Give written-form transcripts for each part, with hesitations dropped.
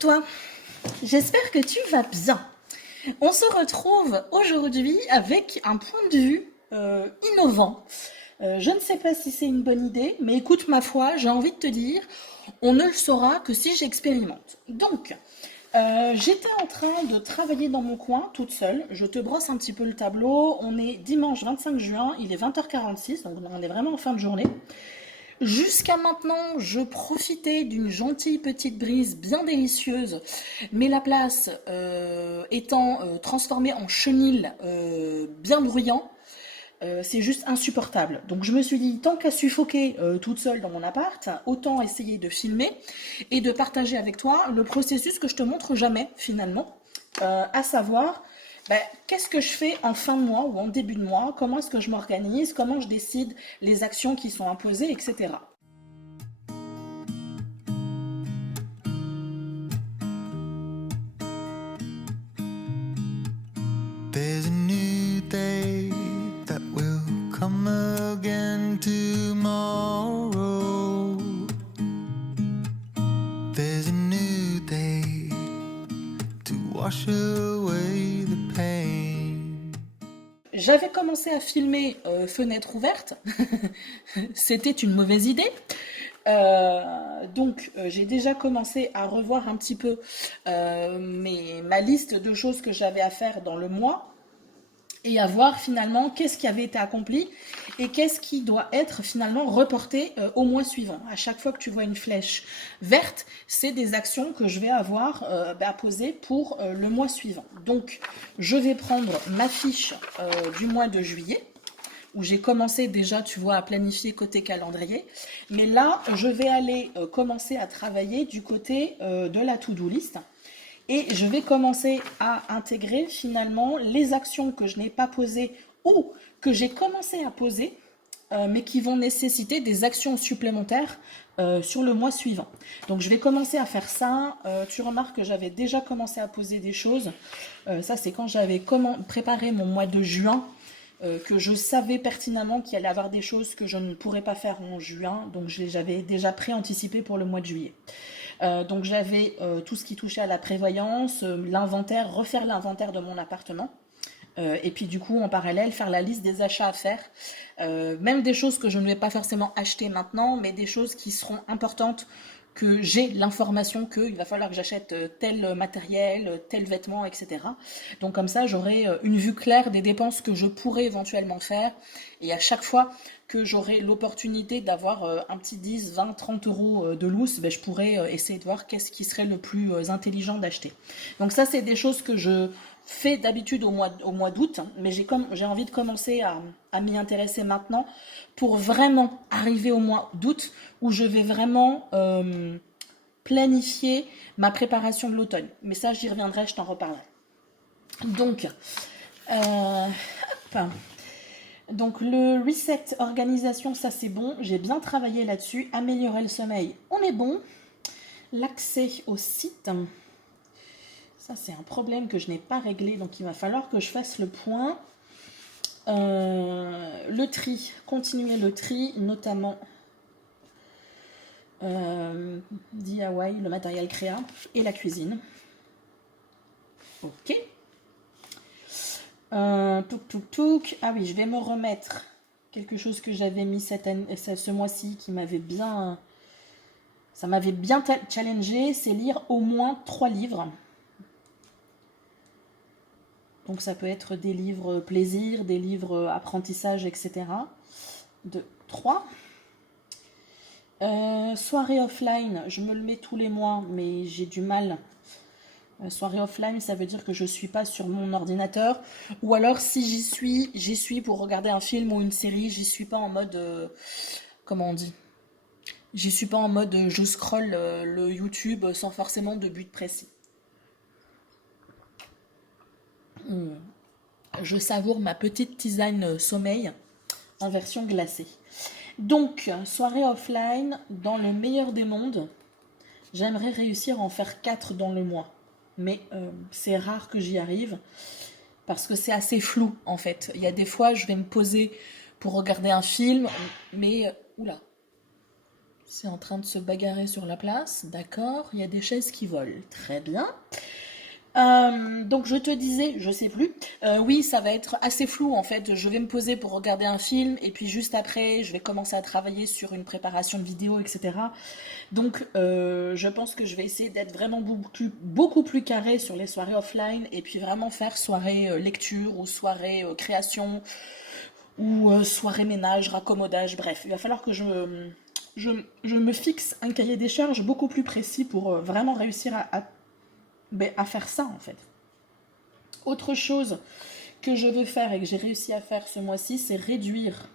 toi? J'espère que tu vas bien. On se retrouve aujourd'hui avec un point de vue innovant. Je ne sais pas si c'est une bonne idée, mais écoute ma foi, j'ai envie de te dire, on ne le saura que si j'expérimente. Donc, j'étais en train de travailler dans mon coin toute seule. Je te brosse un petit peu le tableau. On est dimanche 25 juin, il est 20h46, donc on est vraiment en fin de journée. Jusqu'à maintenant, je profitais d'une gentille petite brise bien délicieuse, mais la place étant transformée en chenil bien bruyant, c'est juste insupportable. Donc je me suis dit, tant qu'à suffoquer toute seule dans mon appart, autant essayer de filmer et de partager avec toi le processus que je te montre jamais finalement, à savoir qu'est-ce que je fais en fin de mois ou en début de mois, comment est-ce que je m'organise, comment je décide les actions qui sont imposées, etc. There's a new day that will come again tomorrow. There's a new day to wash away the pain. J'avais commencé à filmer fenêtre ouverte, c'était une mauvaise idée. Donc j'ai déjà commencé à revoir un petit peu ma liste de choses que j'avais à faire dans le mois et à voir finalement qu'est-ce qui avait été accompli et qu'est-ce qui doit être finalement reporté au mois suivant. À chaque fois que tu vois une flèche verte, c'est des actions que je vais avoir à poser pour le mois suivant. Donc je vais prendre ma fiche du mois de juillet, où j'ai commencé déjà, tu vois, à planifier côté calendrier. Mais là, je vais aller commencer à travailler du côté de la to-do list. Et je vais commencer à intégrer finalement les actions que je n'ai pas posées ou que j'ai commencé à poser, mais qui vont nécessiter des actions supplémentaires sur le mois suivant. Donc je vais commencer à faire ça. Tu remarques que j'avais déjà commencé à poser des choses. Ça, c'est quand j'avais préparé mon mois de juin, que je savais pertinemment qu'il allait y avoir des choses que je ne pourrais pas faire en juin, donc j'avais déjà pré-anticipé pour le mois de juillet. Donc j'avais tout ce qui touchait à la prévoyance, l'inventaire, refaire l'inventaire de mon appartement. Et puis du coup en parallèle faire la liste des achats à faire, même des choses que je ne vais pas forcément acheter maintenant, mais des choses qui seront importantes, que j'ai l'information qu'il va falloir que j'achète tel matériel, tel vêtement, etc. Donc comme ça, j'aurai une vue claire des dépenses que je pourrais éventuellement faire. Et à chaque fois que j'aurai l'opportunité d'avoir un petit 10, 20, 30 euros de loose, je pourrais essayer de voir qu'est-ce qui serait le plus intelligent d'acheter. Donc ça, c'est des choses que je fais d'habitude au mois d'août, mais j'ai envie de commencer à m'y intéresser maintenant pour vraiment arriver au mois d'août où je vais vraiment planifier ma préparation de l'automne. Mais ça, j'y reviendrai, je t'en reparlerai. Donc, donc le reset organisation, ça c'est bon. J'ai bien travaillé là-dessus. Améliorer le sommeil, on est bon. L'accès au site, ça c'est un problème que je n'ai pas réglé, donc il va falloir que je fasse le point. Le tri, continuer le tri, notamment DIY, le matériel créa et la cuisine. Ok. Touk. Ah oui, je vais me remettre quelque chose que j'avais mis ce mois-ci qui m'avait bien... Ça m'avait bien challengé, c'est lire au moins 3 livres. Donc ça peut être des livres plaisir, des livres apprentissage, etc. 3. Soirée offline, je me le mets tous les mois, mais j'ai du mal. Soirée offline, ça veut dire que je ne suis pas sur mon ordinateur. Ou alors, si j'y suis pour regarder un film ou une série, j'y suis pas en mode... comment on dit? J'y suis pas en mode je scrolle le YouTube sans forcément de but précis. Je savoure ma petite tisane sommeil en version glacée. Donc, soirée offline, dans le meilleur des mondes, j'aimerais réussir à en faire 4 dans le mois. Mais c'est rare que j'y arrive, parce que c'est assez flou, en fait. Il y a des fois, je vais me poser pour regarder un film, mais... oula, C'est en train de se bagarrer sur la place, d'accord. Il y a des chaises qui volent, très bien. Donc je te disais, je sais plus. Oui, ça va être assez flou en fait. Je vais me poser pour regarder un film et puis juste après, je vais commencer à travailler sur une préparation de vidéo, etc. Donc je pense que je vais essayer d'être vraiment beaucoup plus carré sur les soirées offline et puis vraiment faire soirée lecture ou soirée création ou soirée ménage, raccommodage, bref. Il va falloir que je me fixe un cahier des charges beaucoup plus précis pour vraiment réussir à faire ça en fait. Autre chose que je veux faire et que j'ai réussi à faire ce mois-ci, c'est réduire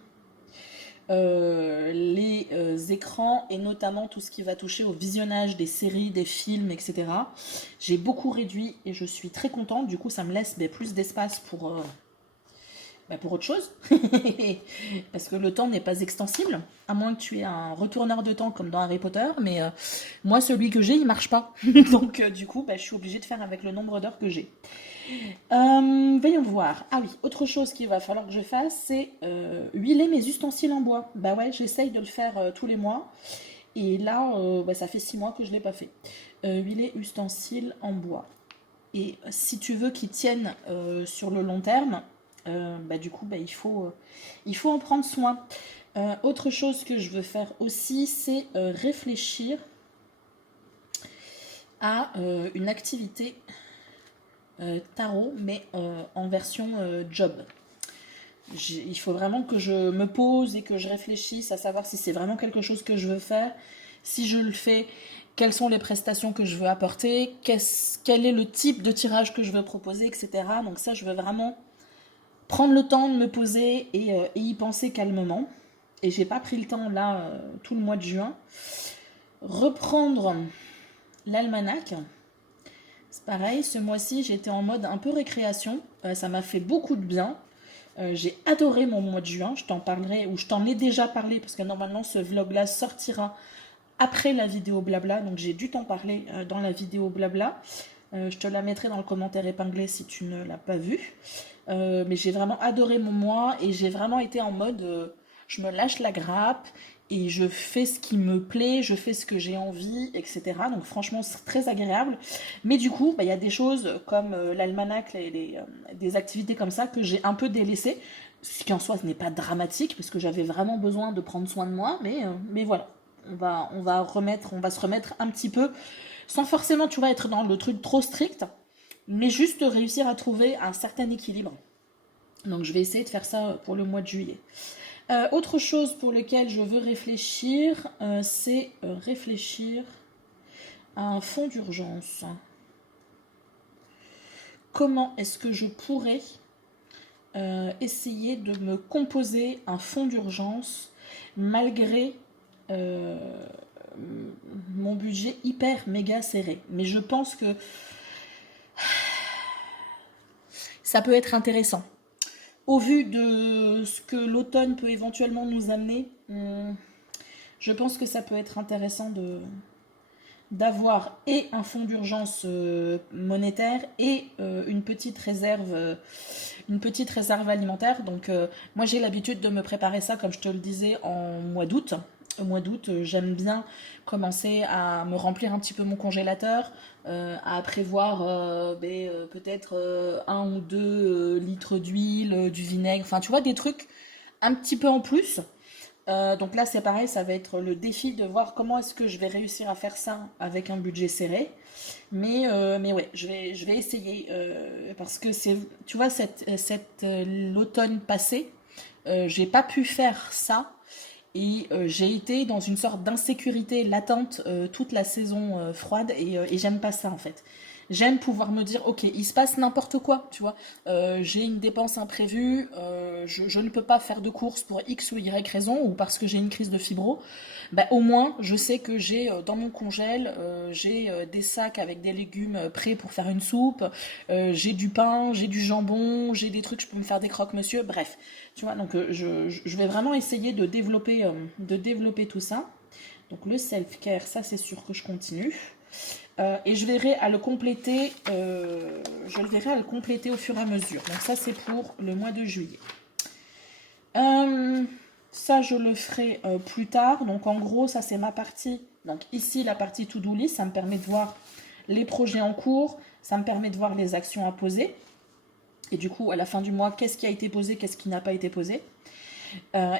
les écrans et notamment tout ce qui va toucher au visionnage des séries, des films, etc. J'ai beaucoup réduit et je suis très contente. Du coup, ça me laisse plus d'espace pour autre chose. Parce que le temps n'est pas extensible, à moins que tu aies un retourneur de temps comme dans Harry Potter, mais moi celui que j'ai il marche pas. Donc du coup je suis obligée de faire avec le nombre d'heures que j'ai. Voyons voir. Ah oui, autre chose qu'il va falloir que je fasse, c'est huiler mes ustensiles en bois. Bah ouais, j'essaye de le faire tous les mois. Et là, ça fait 6 mois que je ne l'ai pas fait. Huiler ustensiles en bois. Et si tu veux qu'ils tiennent sur le long terme, du coup, il faut en prendre soin. Autre chose que je veux faire aussi, c'est réfléchir à une activité tarot, mais en version job. Il faut vraiment que je me pose et que je réfléchisse à savoir si c'est vraiment quelque chose que je veux faire. Si je le fais, quelles sont les prestations que je veux apporter, quel est le type de tirage que je veux proposer, etc. Donc ça, je veux vraiment prendre le temps de me poser et y penser calmement. Et j'ai pas pris le temps là tout le mois de juin. Reprendre l'almanach. C'est pareil, ce mois-ci j'étais en mode un peu récréation. Ça m'a fait beaucoup de bien. J'ai adoré mon mois de juin. Je t'en parlerai, ou je t'en ai déjà parlé parce que normalement ce vlog là sortira après la vidéo blabla. Donc j'ai dû t'en parler dans la vidéo blabla. Je te la mettrai dans le commentaire épinglé si tu ne l'as pas vue. Mais j'ai vraiment adoré mon mois et j'ai vraiment été en mode je me lâche la grappe et je fais ce qui me plaît, je fais ce que j'ai envie, etc. Donc franchement c'est très agréable. Mais du coup, il y a des choses comme l'almanach, des activités comme ça que j'ai un peu délaissées. Ce qui en soi ce n'est pas dramatique parce que j'avais vraiment besoin de prendre soin de moi. Mais voilà, on va se remettre un petit peu sans forcément tu vas être dans le truc trop strict, mais juste réussir à trouver un certain équilibre. Donc je vais essayer de faire ça pour le mois de juillet. Autre chose pour lequel je veux réfléchir, c'est réfléchir à un fonds d'urgence. Comment est-ce que je pourrais essayer de me composer un fonds d'urgence malgré mon budget hyper méga serré. Mais je pense que ça peut être intéressant. Au vu de ce que l'automne peut éventuellement nous amener, je pense que ça peut être intéressant d'avoir et un fonds d'urgence monétaire et une petite réserve alimentaire. Donc moi j'ai l'habitude de me préparer ça, comme je te le disais, en mois d'août. Au mois d'août, j'aime bien commencer à me remplir un petit peu mon congélateur, à prévoir peut-être 1 ou 2 litres d'huile, du vinaigre, enfin tu vois, des trucs un petit peu en plus. Donc là c'est pareil, ça va être le défi de voir comment est-ce que je vais réussir à faire ça avec un budget serré. Mais ouais, je vais essayer parce que c'est, tu vois, l'automne passé, j'ai pas pu faire ça. Et j'ai été dans une sorte d'insécurité latente toute la saison froide et j'aime pas ça en fait. J'aime pouvoir me dire, ok, il se passe n'importe quoi, tu vois. J'ai une dépense imprévue, je ne peux pas faire de courses pour X ou Y raison, ou parce que j'ai une crise de fibro. Au moins, je sais que j'ai dans mon congèle, j'ai des sacs avec des légumes prêts pour faire une soupe, j'ai du pain, j'ai du jambon, j'ai des trucs, je peux me faire des croque-monsieur, bref. Tu vois, donc je vais vraiment essayer de développer tout ça. Donc le self-care, ça c'est sûr que je continue. Et je verrai à le compléter, au fur et à mesure. Donc ça c'est pour le mois de juillet. Ça, je le ferai plus tard. Donc, en gros, ça, c'est ma partie. Donc, ici, la partie to-do list, ça me permet de voir les projets en cours. Ça me permet de voir les actions à poser. Et du coup, à la fin du mois, qu'est-ce qui a été posé, qu'est-ce qui n'a pas été posé.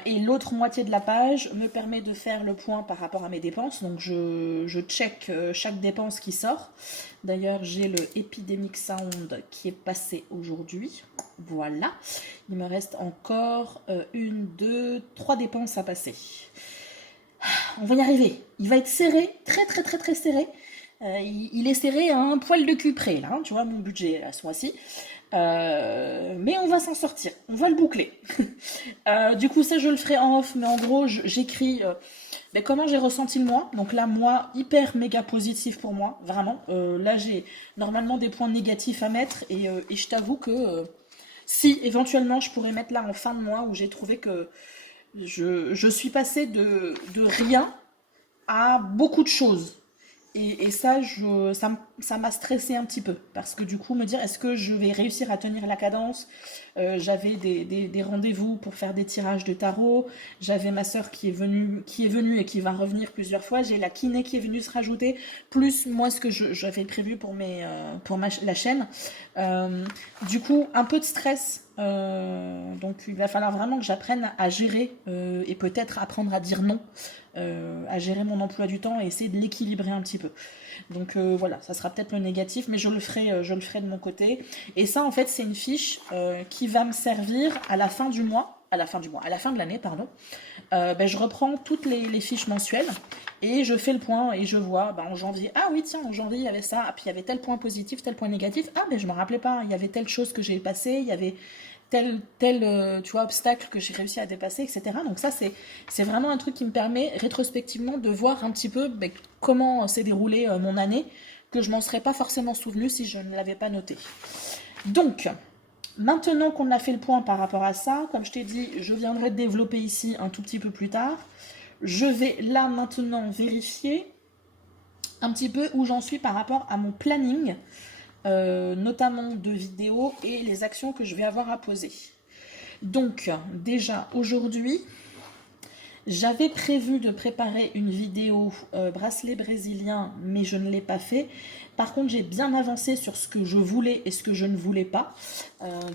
Et l'autre moitié de la page me permet de faire le point par rapport à mes dépenses. Donc, je check chaque dépense qui sort. D'ailleurs, j'ai le Epidemic Sound qui est passé aujourd'hui. Voilà. Il me reste encore 1, 2, 3 dépenses à passer. On va y arriver. Il va être serré, très très très très serré. Il est serré à un poil de cul près, là. Hein, tu vois, mon budget à ce mois-ci. Mais on va s'en sortir, on va le boucler. Du coup, ça, je le ferai en off, mais en gros, j'écris comment j'ai ressenti le mois. Donc là, mois hyper méga positif pour moi, vraiment. Là, j'ai normalement des points négatifs à mettre, et je t'avoue que si éventuellement je pourrais mettre là en fin de mois où j'ai trouvé que je suis passée de rien à beaucoup de choses. Et ça, ça m'a stressé un petit peu. Parce que du coup, me dire, est-ce que je vais réussir à tenir la cadence? J'avais des rendez-vous pour faire des tirages de tarot. J'avais ma sœur qui est venue et qui va revenir plusieurs fois. J'ai la kiné qui est venue se rajouter. Plus moi, ce que j'avais prévu pour la chaîne. Du coup, un peu de stress. Donc, il va falloir vraiment que j'apprenne à gérer et peut-être apprendre à dire non. À gérer mon emploi du temps et essayer de l'équilibrer un petit peu. Donc voilà, ça sera peut-être le négatif, mais je le ferai de mon côté. Et ça, en fait, c'est une fiche qui va me servir à la fin à la fin de l'année, pardon. Je reprends toutes les fiches mensuelles et je fais le point et je vois en janvier, ah oui tiens, en janvier il y avait ça, puis il y avait tel point positif, tel point négatif, ah je me rappelais pas, il y avait telle chose que j'ai passée, il y avait tel tu vois, obstacle que j'ai réussi à dépasser, etc. Donc ça, c'est vraiment un truc qui me permet rétrospectivement de voir un petit peu comment s'est déroulée mon année, que je m'en serais pas forcément souvenu si je ne l'avais pas noté. Donc, maintenant qu'on a fait le point par rapport à ça, comme je t'ai dit, je viendrai développer ici un tout petit peu plus tard. Je vais là maintenant vérifier un petit peu où j'en suis par rapport à mon planning, notamment de vidéos et les actions que je vais avoir à poser. Donc déjà aujourd'hui, j'avais prévu de préparer une vidéo bracelet brésilien, mais je ne l'ai pas fait. Par contre, j'ai bien avancé sur ce que je voulais et ce que je ne voulais pas.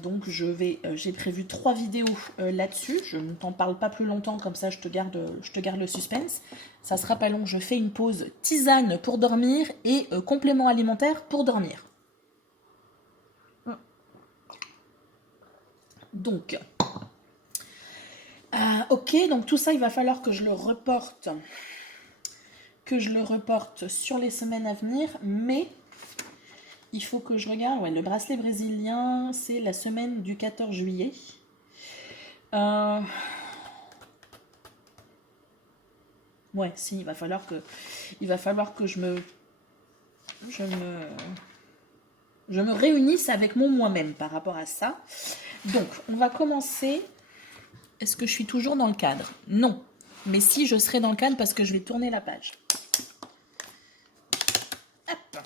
Donc j'ai prévu 3 vidéos là-dessus. Je ne t'en parle pas plus longtemps, comme ça je te garde le suspense. Ça sera pas long, je fais une pause tisane pour dormir et complément alimentaire pour dormir. Donc, ok, donc tout ça, il va falloir que je le reporte sur les semaines à venir, mais il faut que je regarde. Ouais, le bracelet brésilien, c'est la semaine du 14 juillet. Ouais, si, il va falloir que je me réunisse avec moi-même par rapport à ça. Donc, on va commencer. Est-ce que je suis toujours dans le cadre? Non. Mais si, je serai dans le cadre parce que je vais tourner la page. Hop.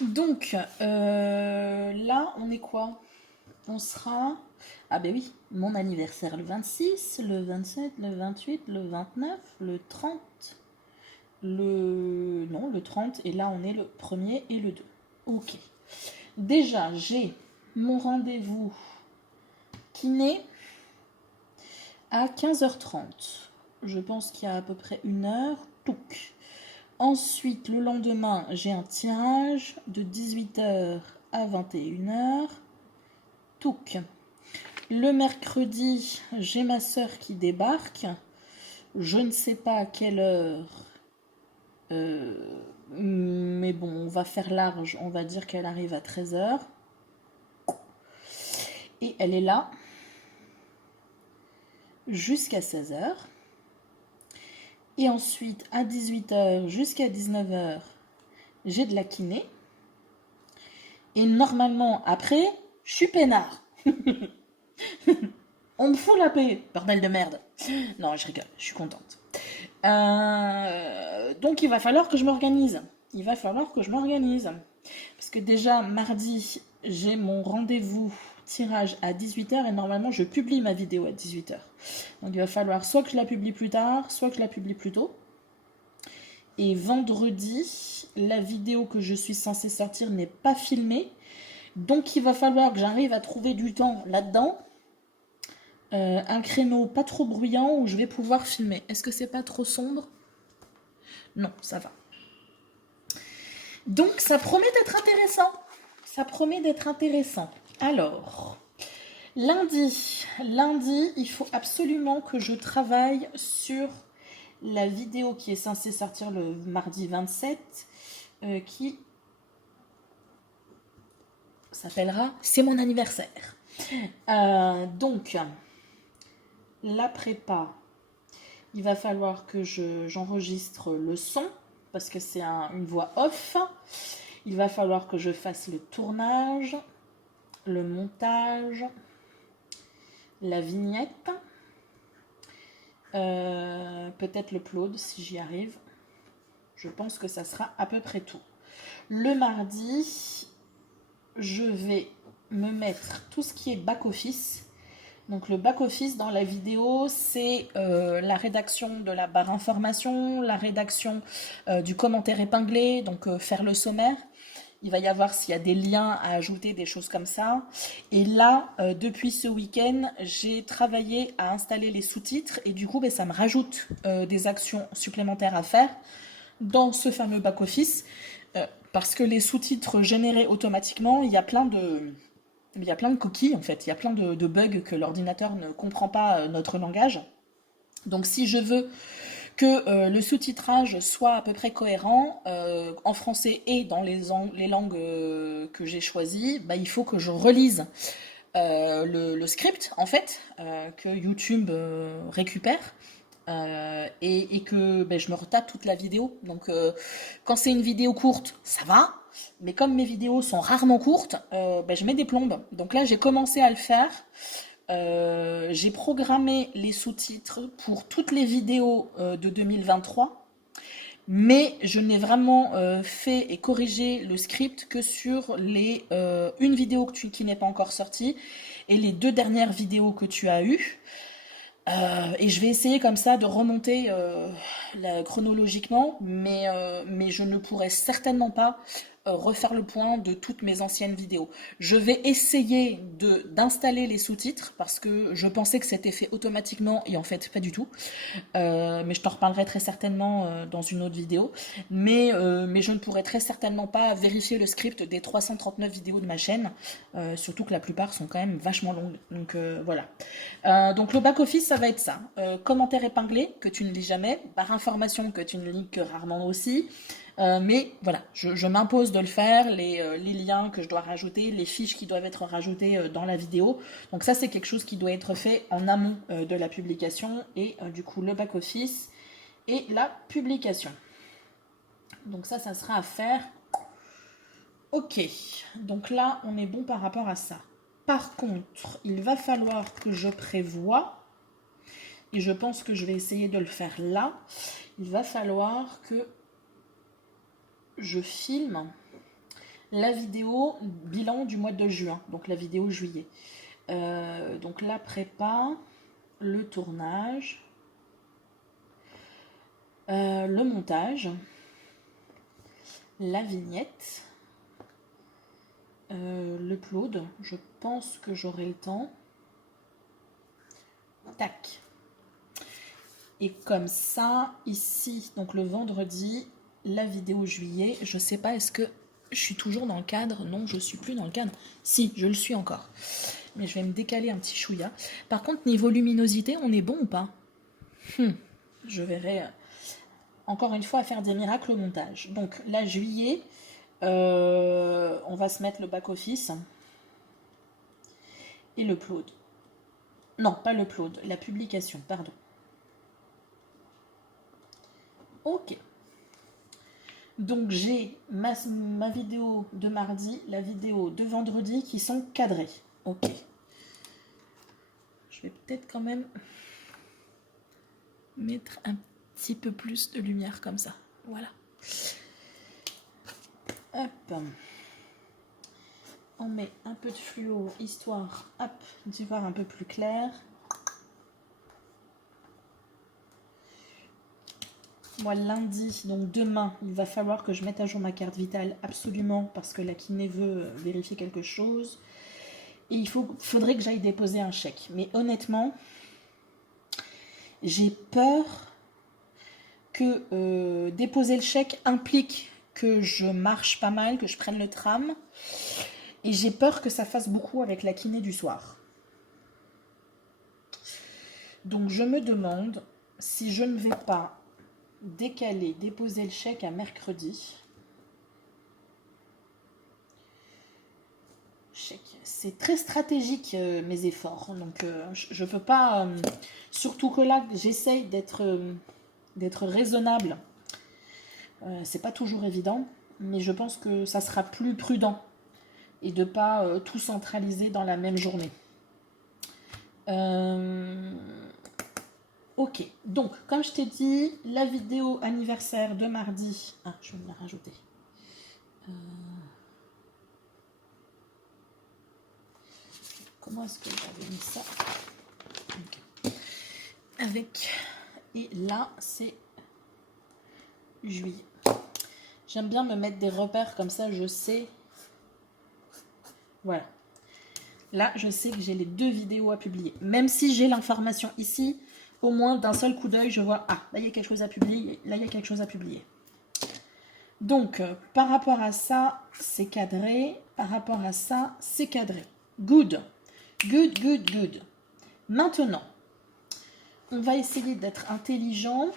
Donc, là, on est quoi? On sera... Ah ben oui, mon anniversaire le 26, le 27, le 28, le 29, le 30, le 30, et là on est le 1er et le 2. Ok. Déjà, j'ai mon rendez-vous kiné à 15h30. Je pense qu'il y a à peu près 1 heure. Touc. Ensuite, le lendemain, j'ai un tirage de 18h à 21h. Touc. Le mercredi, j'ai ma sœur qui débarque. Je ne sais pas à quelle heure. Mais bon, on va faire large. On va dire qu'elle arrive à 13h. Et elle est là jusqu'à 16h. Et ensuite, à 18h jusqu'à 19h, j'ai de la kiné. Et normalement, après, je suis peinard. On me fout la paix, bordel de merde. Non, je rigole, je suis contente. Donc, il va falloir que je m'organise. Parce que déjà, mardi, j'ai mon rendez-vous tirage à 18h et normalement je publie ma vidéo à 18h. Donc il va falloir soit que je la publie plus tard, soit que je la publie plus tôt. Et vendredi, la vidéo que je suis censée sortir n'est pas filmée. Donc il va falloir que j'arrive à trouver du temps là-dedans. Un créneau pas trop bruyant où je vais pouvoir filmer. Est-ce que c'est pas trop sombre? Non, ça va. Donc ça promet d'être intéressant. Ça promet d'être intéressant. Alors, lundi, il faut absolument que je travaille sur la vidéo qui est censée sortir le mardi 27, qui s'appellera « C'est mon anniversaire ». Donc, la prépa, il va falloir que j'enregistre le son, parce que c'est une voix off. Il va falloir que je fasse le tournage, le montage, la vignette, peut-être l'upload si j'y arrive. Je pense que ça sera à peu près tout. Le mardi, je vais me mettre tout ce qui est back-office. Donc le back-office dans la vidéo, c'est la rédaction de la barre information, la rédaction du commentaire épinglé, donc faire le sommaire. Il va y avoir s'il y a des liens à ajouter, des choses comme ça. Et là, depuis ce week-end, j'ai travaillé à installer les sous-titres et du coup, ça me rajoute des actions supplémentaires à faire dans ce fameux back-office parce que les sous-titres générés automatiquement, il y a plein de coquilles en fait, il y a plein de bugs que l'ordinateur ne comprend pas notre langage. Donc si je veux que le sous-titrage soit à peu près cohérent en français et dans les langues que j'ai choisies, il faut que je relise le script en fait que YouTube récupère et que je me retape toute la vidéo. Donc quand c'est une vidéo courte, ça va. Mais comme mes vidéos sont rarement courtes, je mets des plombes. Donc là, j'ai commencé à le faire. J'ai programmé les sous-titres pour toutes les vidéos de 2023, mais je n'ai vraiment fait et corrigé le script que sur une vidéo qui n'est pas encore sortie et les 2 dernières vidéos que tu as eues. Et je vais essayer comme ça de remonter chronologiquement, mais je ne pourrai certainement pas refaire le point de toutes mes anciennes vidéos. Je vais essayer d'installer les sous-titres parce que je pensais que c'était fait automatiquement et en fait pas du tout. Mais je t'en reparlerai très certainement dans une autre vidéo. Mais je ne pourrai très certainement pas vérifier le script des 339 vidéos de ma chaîne, surtout que la plupart sont quand même vachement longues. Donc voilà. Donc le back-office, ça va être ça. Commentaire épinglé, que tu ne lis jamais. Barre information, que tu ne lis que rarement aussi. Mais voilà, je m'impose de le faire, les liens que je dois rajouter, les fiches qui doivent être rajoutées dans la vidéo. Donc ça, c'est quelque chose qui doit être fait en amont de la publication et du coup le back-office et la publication. Donc ça sera à faire. Ok, donc là, on est bon par rapport à ça. Par contre, il va falloir que je prévoie, et je pense que je vais essayer de le faire là, il va falloir que je filme la vidéo bilan du mois de juin, donc la vidéo juillet. Donc la prépa, le tournage, le montage, la vignette, l'upload, je pense que j'aurai le temps. Tac. Et comme ça, ici, donc le vendredi, la vidéo juillet, je sais pas, est-ce que je suis toujours dans le cadre? Non, je suis plus dans le cadre. Si, je le suis encore. Mais je vais me décaler un petit chouïa. Par contre, niveau luminosité, on est bon ou pas? Je verrai encore une fois à faire des miracles au montage. Donc là, juillet, on va se mettre le back-office et l'upload. Non, pas l'upload, la publication, pardon. Ok. Donc j'ai ma vidéo de mardi, la vidéo de vendredi qui sont cadrées. Ok. Je vais peut-être quand même mettre un petit peu plus de lumière comme ça. Voilà. Hop. on met un peu de fluo, histoire hop, d'y voir un peu plus clair. Moi, lundi, donc demain, il va falloir que je mette à jour ma carte vitale, absolument, parce que la kiné veut vérifier quelque chose. Et il faudrait que j'aille déposer un chèque. Mais honnêtement, j'ai peur que déposer le chèque implique que je marche pas mal, que je prenne le tram. Et j'ai peur que ça fasse beaucoup avec la kiné du soir. Donc je me demande si je ne vais pas décaler, déposer le chèque à mercredi. Chèque. C'est très stratégique mes efforts. Donc je peux pas... surtout que là, j'essaye d'être raisonnable. C'est pas toujours évident. Mais je pense que ça sera plus prudent. Et de pas tout centraliser dans la même journée. Ok, donc comme je t'ai dit, la vidéo anniversaire de mardi. Ah, je vais me la rajouter. Comment est-ce que j'avais mis ça? Okay. Avec. Et là, c'est juillet. J'aime bien me mettre des repères comme ça, je sais. Voilà. Là, je sais que j'ai les 2 vidéos à publier. Même si j'ai l'information ici, au moins d'un seul coup d'œil, je vois, ah, là, il y a quelque chose à publier, là, il y a quelque chose à publier. Donc, par rapport à ça, c'est cadré. Par rapport à ça, c'est cadré. Good. Good, good, good. Maintenant, on va essayer d'être intelligent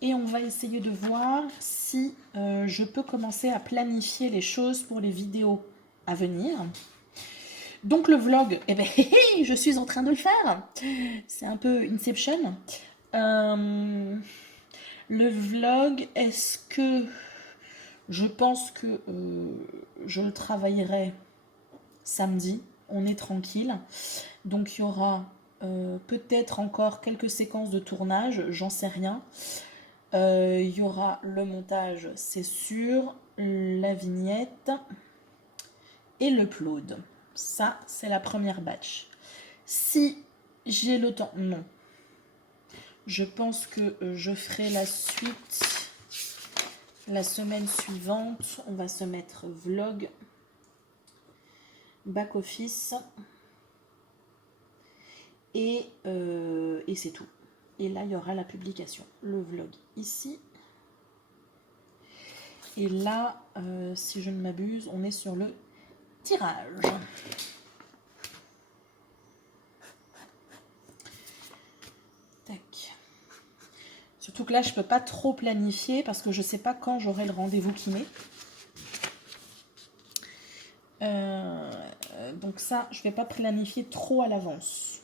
et on va essayer de voir si je peux commencer à planifier les choses pour les vidéos à venir. Donc le vlog, eh ben, je suis en train de le faire. C'est un peu Inception. Le vlog, est-ce que je pense que je le travaillerai samedi. On est tranquille. Donc il y aura peut-être encore quelques séquences de tournage, j'en sais rien. Il y aura le montage, c'est sûr, la vignette et l'upload. Ça, c'est la première batch. Si j'ai le temps, non. Je pense que je ferai la suite la semaine suivante. On va se mettre vlog, back office et c'est tout. Et là, il y aura la publication. Le vlog ici. Et là, si je ne m'abuse, on est sur le tirage. Tac. Surtout que là, je peux pas trop planifier parce que je sais pas quand j'aurai le rendez-vous kiné. Donc ça, je vais pas planifier trop à l'avance.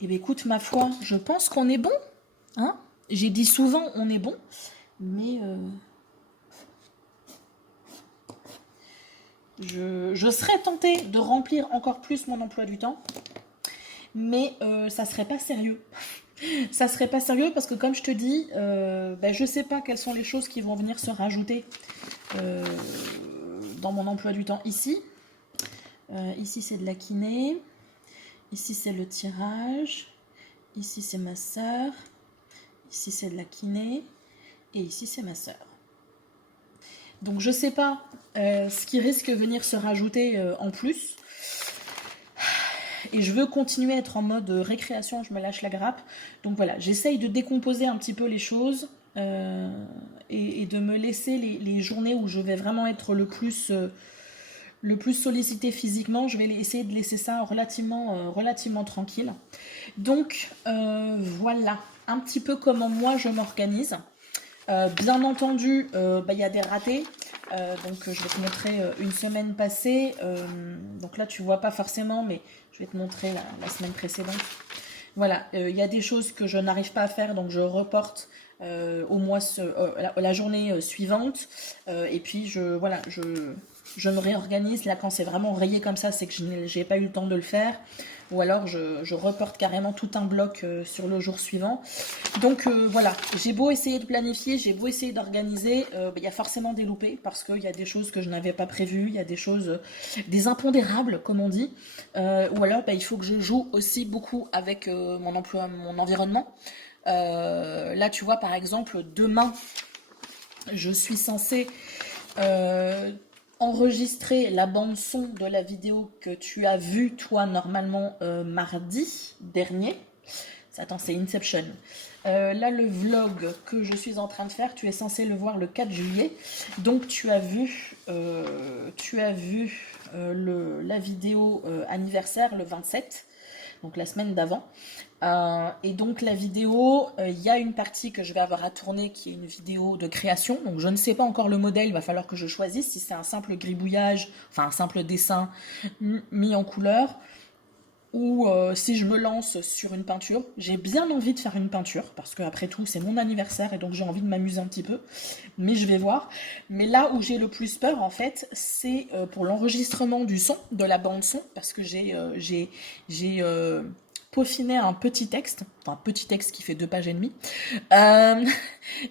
Et bien écoute, ma foi, je pense qu'on est bon. Hein, j'ai dit souvent on est bon, mais je serais tentée de remplir encore plus mon emploi du temps, mais ça serait pas sérieux. Ça serait pas sérieux parce que comme je te dis, je sais pas quelles sont les choses qui vont venir se rajouter dans mon emploi du temps ici. Ici c'est de la kiné, ici c'est le tirage, ici c'est ma sœur, ici c'est de la kiné et ici c'est ma sœur. Donc je sais pas ce qui risque de venir se rajouter en plus. Et je veux continuer à être en mode récréation, je me lâche la grappe. Donc voilà, j'essaye de décomposer un petit peu les choses et de me laisser les journées où je vais vraiment être le plus sollicité physiquement. Je vais essayer de laisser ça relativement tranquille. Donc voilà, un petit peu comment moi je m'organise. Bien entendu, y a des ratés. Donc je vais te montrer une semaine passée. Donc là tu vois pas forcément, mais je vais te montrer la semaine précédente. Voilà, il y a des choses que je n'arrive pas à faire, donc je reporte au mois la journée suivante. Et puis je me réorganise. Là quand c'est vraiment rayé comme ça, c'est que j'ai pas eu le temps de le faire. ou alors je reporte carrément tout un bloc sur le jour suivant. Donc voilà, j'ai beau essayer de planifier, j'ai beau essayer d'organiser, il y a forcément des loupés parce qu'il y a des choses que je n'avais pas prévues, il y a des choses, des impondérables comme on dit, ou alors il faut que je joue aussi beaucoup avec mon emploi, mon environnement. Là tu vois par exemple demain je suis censée enregistrer la bande son de la vidéo que tu as vue toi normalement mardi dernier. Attends, c'est Inception. Là, le vlog que je suis en train de faire, tu es censé le voir le 4 juillet. Donc, tu as vu la vidéo anniversaire le 27, donc la semaine d'avant. Et donc la vidéo, il y a une partie que je vais avoir à tourner qui est une vidéo de création. Donc je ne sais pas encore le modèle, il va falloir que je choisisse si c'est un simple gribouillage, enfin un simple dessin mis en couleur, ou si je me lance sur une peinture. J'ai bien envie de faire une peinture, parce qu'après tout c'est mon anniversaire et donc j'ai envie de m'amuser un petit peu, mais je vais voir. Mais là où j'ai le plus peur en fait, c'est pour l'enregistrement du son, de la bande son, parce que j'ai peaufiner un petit texte, enfin un petit texte qui fait 2 pages et demie.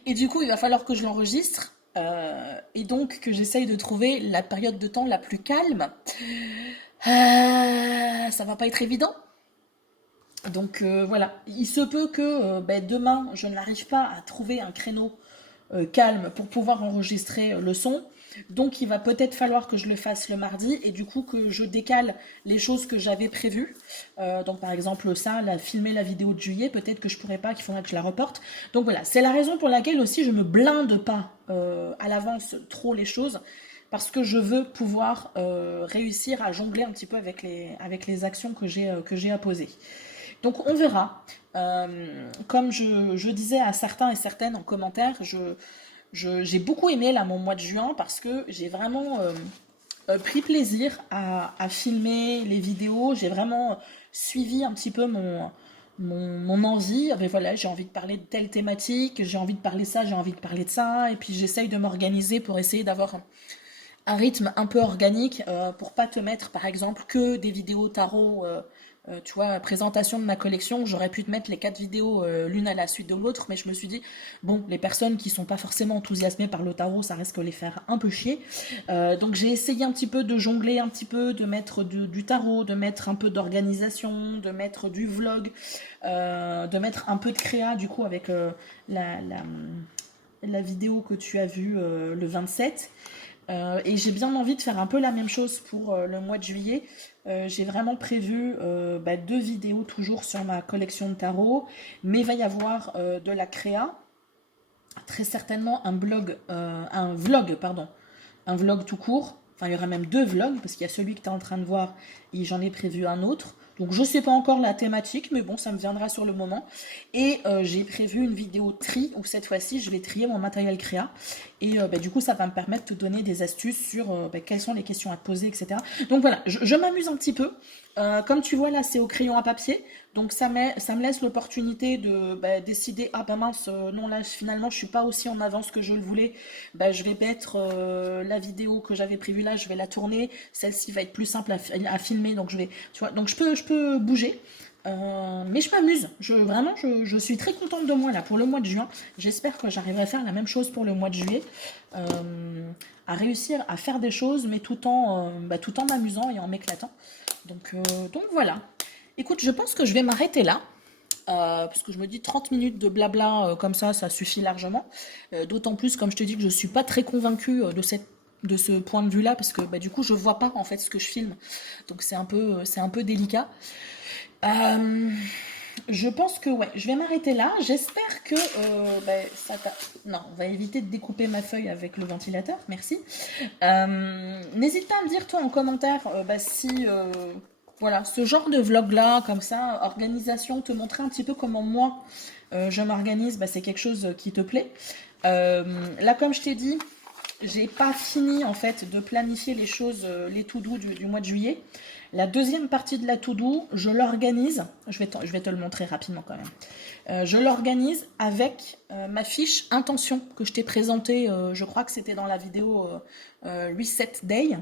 Et du coup, il va falloir que je l'enregistre et donc que j'essaye de trouver la période de temps la plus calme. Ça va pas être évident. Donc voilà, il se peut que demain, je n'arrive pas à trouver un créneau calme pour pouvoir enregistrer le son. Donc il va peut-être falloir que je le fasse le mardi et du coup que je décale les choses que j'avais prévues. Donc par exemple ça, filmer la vidéo de juillet, peut-être que je pourrais pas, qu'il faudrait que je la reporte. Donc voilà, c'est la raison pour laquelle aussi je me blinde pas à l'avance trop les choses. Parce que je veux pouvoir réussir à jongler un petit peu avec les actions que j'ai à poser. Donc on verra. Comme je disais à certains et certaines en commentaire, j'ai beaucoup aimé là mon mois de juin parce que j'ai vraiment pris plaisir à filmer les vidéos. J'ai vraiment suivi un petit peu mon envie. Mais voilà, j'ai envie de parler de telle thématique, j'ai envie de parler ça, j'ai envie de parler de ça. Et puis j'essaye de m'organiser pour essayer d'avoir un rythme un peu organique pour pas te mettre par exemple que des vidéos tarot. Tu vois, présentation de ma collection, j'aurais pu te mettre les 4 vidéos l'une à la suite de l'autre, mais je me suis dit, bon, les personnes qui sont pas forcément enthousiasmées par le tarot, ça risque de les faire un peu chier. Donc j'ai essayé un petit peu de jongler un petit peu, de mettre du tarot, de mettre un peu d'organisation, de mettre du vlog, de mettre un peu de créa du coup avec la vidéo que tu as vue le 27. Et j'ai bien envie de faire un peu la même chose pour le mois de juillet. J'ai vraiment prévu 2 vidéos toujours sur ma collection de tarot, mais il va y avoir de la créa, très certainement un vlog tout court. Enfin, il y aura même 2 vlogs, parce qu'il y a celui que tu es en train de voir et j'en ai prévu un autre. Donc je sais pas encore la thématique, mais bon, ça me viendra sur le moment. Et j'ai prévu une vidéo tri, où cette fois-ci, je vais trier mon matériel créa. Et du coup, ça va me permettre de te donner des astuces sur quelles sont les questions à te poser, etc. Donc voilà, je m'amuse un petit peu. Comme tu vois, là, c'est au crayon à papier. Donc ça me laisse l'opportunité de décider, ah bah mince, non là finalement je suis pas aussi en avance que je le voulais, je vais mettre la vidéo que j'avais prévue là, je vais la tourner, celle-ci va être plus simple à filmer, donc tu vois, donc je peux bouger. Mais je m'amuse, vraiment je suis très contente de moi là pour le mois de juin. J'espère que j'arriverai à faire la même chose pour le mois de juillet, à réussir à faire des choses mais tout en m'amusant et en m'éclatant. Donc voilà. Écoute, je pense que je vais m'arrêter là. Parce que je me dis 30 minutes de blabla comme ça suffit largement. D'autant plus, comme je te dis, que je suis pas très convaincue de ce point de vue-là, parce que du coup, je vois pas en fait ce que je filme. Donc c'est un peu délicat. Je pense que ouais, je vais m'arrêter là. J'espère que ça t'a... Non, on va éviter de découper ma feuille avec le ventilateur, merci. N'hésite pas à me dire toi en commentaire si voilà, ce genre de vlog là, comme ça, organisation, te montrer un petit peu comment moi je m'organise, c'est quelque chose qui te plaît. Là, comme je t'ai dit, j'ai pas fini en fait de planifier les choses, les to-do du mois de juillet. La deuxième partie de la to-do, je l'organise. Je vais te le montrer rapidement quand même. Je l'organise avec ma fiche intention que je t'ai présentée, je crois que c'était dans la vidéo Reset Day,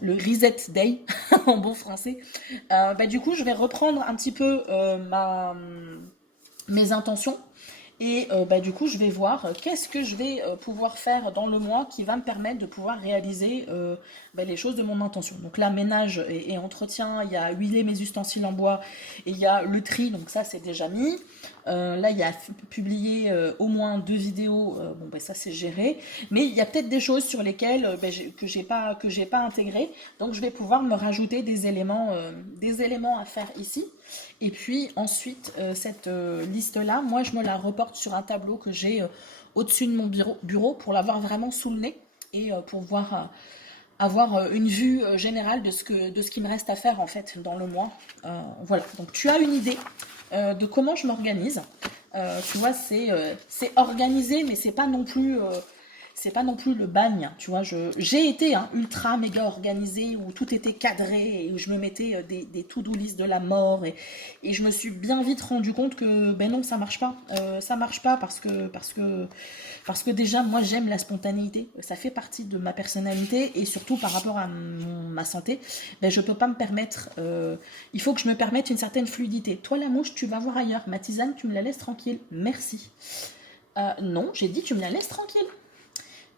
le Reset Day en bon français. Du coup, je vais reprendre un petit peu mes intentions. Et du coup, je vais voir qu'est-ce que je vais pouvoir faire dans le mois qui va me permettre de pouvoir réaliser les choses de mon intention. Donc là, ménage et entretien, il y a huiler mes ustensiles en bois et il y a le tri, donc ça c'est déjà mis. Là, il y a publié au moins 2 vidéos, ça c'est géré. Mais il y a peut-être des choses sur lesquelles que j'ai pas intégré, donc je vais pouvoir me rajouter des éléments à faire ici. Et puis ensuite, cette liste-là, moi je me la reporte sur un tableau que j'ai au-dessus de mon bureau pour l'avoir vraiment sous le nez et pour voir avoir une vue générale de ce qui me reste à faire en fait dans le mois. Voilà, donc tu as une idée de comment je m'organise. Tu vois, c'est organisé, mais c'est pas non plus le bagne, tu vois. J'ai été ultra méga organisée où tout était cadré et où je me mettais des to-do list de la mort et je me suis bien vite rendu compte que ben non, ça marche pas. Ça marche pas parce que déjà moi j'aime la spontanéité, ça fait partie de ma personnalité et surtout par rapport à ma santé, je peux pas me permettre. Il faut que je me permette une certaine fluidité. Toi la mouche, tu vas voir ailleurs. Ma tisane, tu me la laisses tranquille. Merci. Non, j'ai dit tu me la laisses tranquille.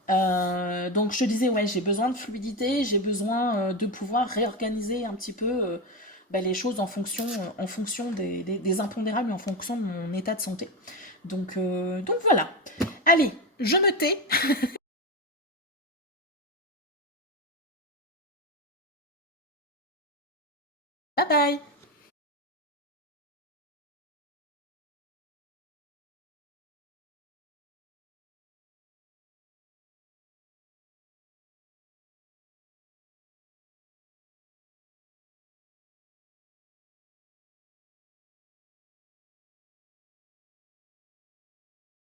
Donc je te disais, ouais, j'ai besoin de fluidité, j'ai besoin de pouvoir réorganiser un petit peu les choses en fonction des impondérables et en fonction de mon état de santé. Donc voilà. Allez, je me tais. Bye bye.